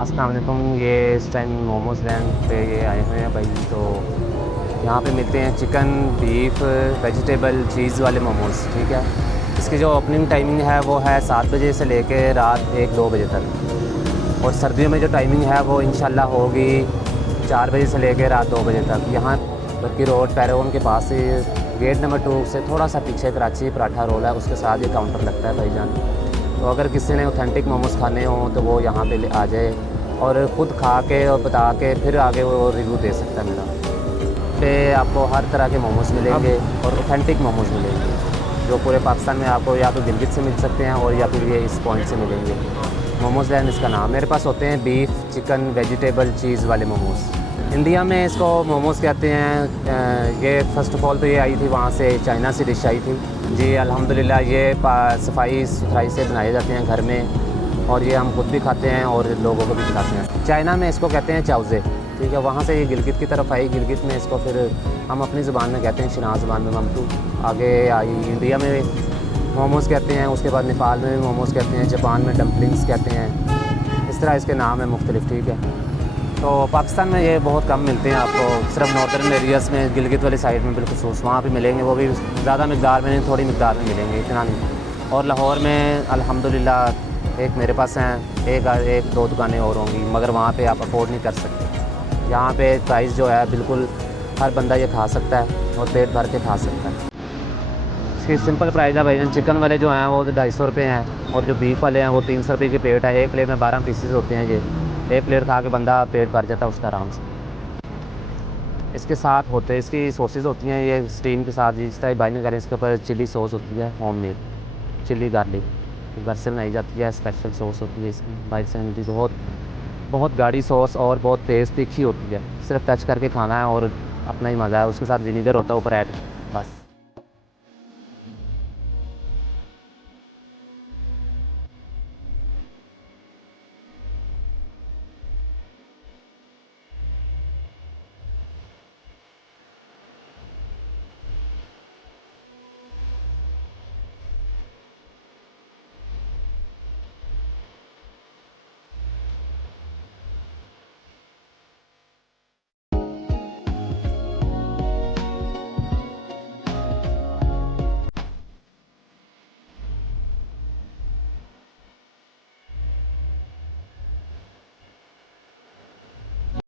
अस्सलाम वालेकुम। ये इस टाइम मोमोज़ लैंड पे ये आए हुए हैं भाई। तो यहाँ पे मिलते हैं चिकन, बीफ, वेजिटेबल, चीज़ वाले मोमोज़। ठीक है, इसकी जो ओपनिंग टाइमिंग है वो है 7 बजे से लेके रात 1-2 बजे तक। और सर्दियों में जो टाइमिंग है वो इंशाल्लाह होगी 4 बजे से लेके रात 2 बजे तक। यहाँ बरकी रोड पैरागॉन के पास से गेट नंबर 2 से थोड़ा सा पीछे कराची पराठा रोल है, उसके साथ ये काउंटर लगता है भाईजान। तो अगर किसी ने ऑथेंटिक मोमोज़ खाने हों तो वो यहाँ पे आ जाए और ख़ुद खा के और बता के फिर आगे वो रिव्यू दे सकता है मेरा। पे आपको हर तरह के मोमोज़ मिलेंगे और ऑथेंटिक मोमोज़ मिलेंगे जो पूरे पाकिस्तान में आपको या तो गिलगित से मिल सकते हैं और या फिर ये इस पॉइंट से मिलेंगे। मोमोज़ लैंड इसका नाम। मेरे पास होते हैं बीफ, चिकन, वेजिटेबल, चीज़ वाले मोमोज़। इंडिया में इसको मोमोज़ कहते हैं। ये फ़र्स्ट ऑफ़ ऑल तो ये आई थी वहाँ से, चाइना से डिश आई थी जी। अल्हम्दुलिल्लाह ये सफाई सुथराई से बनाए जाते हैं घर में, और ये हम खुद भी खाते हैं और लोगों को भी खिलाते हैं। चाइना में इसको कहते हैं चाउज़े। ठीक है, वहाँ से ये गिलगित की तरफ आई। गिलगित में इसको फिर हम अपनी ज़ुबान में कहते हैं, शिनाज़ ज़ुबान में ममतू। आगे आई इंडिया में मोमोज़ कहते हैं, उसके बाद नेपाल में भी मोमोज़ कहते हैं, जापान में डम्पलिंग्स कहते हैं। इस तरह इसके नाम है मुख्तलिफ। ठीक है, तो पाकिस्तान में ये बहुत कम मिलते हैं आपको, सिर्फ नॉर्दर्न एरियाज़ में, गिलगित वाली साइड में बिलखुसूस वहाँ पे मिलेंगे। वो भी ज़्यादा मकदार में नहीं, थोड़ी मकदार में मिलेंगे, इतना नहीं। और लाहौर में अल्हम्दुलिल्लाह एक मेरे पास हैं, एक दो दुकानें और होंगी, मगर वहाँ पे आप अफोर्ड नहीं कर सकते। यहाँ पे प्राइस जो है बिल्कुल हर बंदा ये खा सकता है और पेट भर के खा सकता है। इसकी सिंपल प्राइस है भाई। चिकन वाले जो हैं वो 250 रुपये हैं, और जो बीफ वाले हैं वो 300 रुपये की प्लेट है। एक प्लेट में 12 पीसेस होते हैं। ये एक प्लेट खा के बंदा पेट भर जाता है उसका आराम से। इसके साथ होते हैं, इसकी सॉसेज होती हैं ये स्टीम के साथ। जिस तरह भाई ने करें, इसके ऊपर चिली सॉस होती है, होममेड चिली गार्लिक घर से बनाई जाती है। स्पेशल सॉस होती है इसकी, बाहर से मिलती बहुत बहुत गाढ़ी सॉस और बहुत तेज़ तीखी होती है। सिर्फ टच करके खाना है और अपना ही मज़ा है। उसके साथ विनीगर होता है ऊपर ऐड, बस।